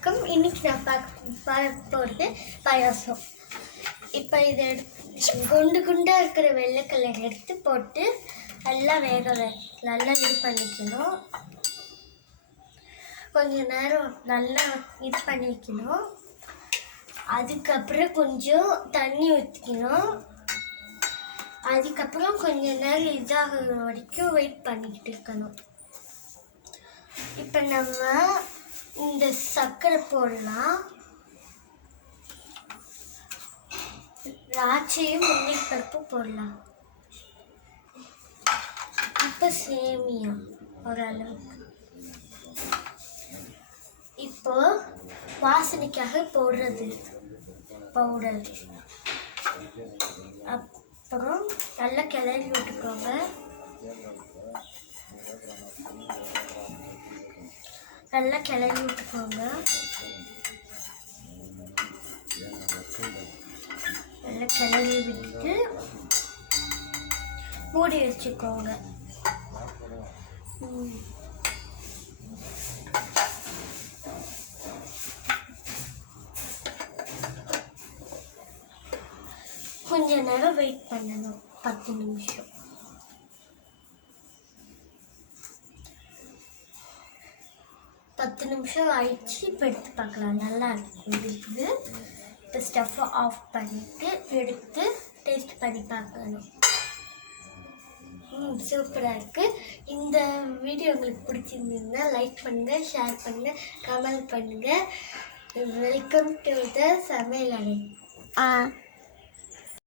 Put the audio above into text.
வணக்கம். இன்னைக்கு நான் பார்க்க போகிறது பாயாசம். இப்போ இதை குண்டு குண்டாக இருக்கிற வெள்ளைக்கல்லை எடுத்து போட்டு நல்லா நல்லா இது பண்ணிக்கணும். கொஞ்ச நேரம் நல்லா இது பண்ணிக்கணும். அதுக்கப்புறம் கொஞ்சம் தண்ணி ஊற்றிக்கணும். அதுக்கப்புறம் கொஞ்ச நேரம் இதாகிற வரைக்கும் வெயிட் பண்ணிக்கிட்டு இருக்கணும். இப்போ நம்ம இந்த சர்க்கரை போடலாம். திராட்சையும் முந்திரி பருப்பு போடலாம். இப்போ சேமியா ஓரளவுக்கு. இப்போ வாசனைக்காக போடுறது பவுடர். அப்புறம் நல்லா கிளறி விட்டுக்கோங்க. நல்லா கிளறி விட்டுக்கோங்க. நல்லா கிளறி விட்டு மூடி வச்சுக்கோங்க. கொஞ்ச நேரம் வெயிட் பண்ணணும், 10 நிமிஷம். ஆயிடுச்சு. இப்போ எடுத்து பார்க்கலாம். நல்லா இருக்குது. இப்போ ஸ்டவ்வை ஆஃப் பண்ணிவிட்டு எடுத்து டேஸ்ட் பண்ணி பார்க்கணும். சூப்பராக இருக்குது. இந்த வீடியோ உங்களுக்கு பிடிச்சிருந்ததுன்னா லைக் பண்ணுங்கள், ஷேர் பண்ணுங்கள், கமெண்ட் பண்ணுங்கள். வெல்கம் டு த சமையல் அறை.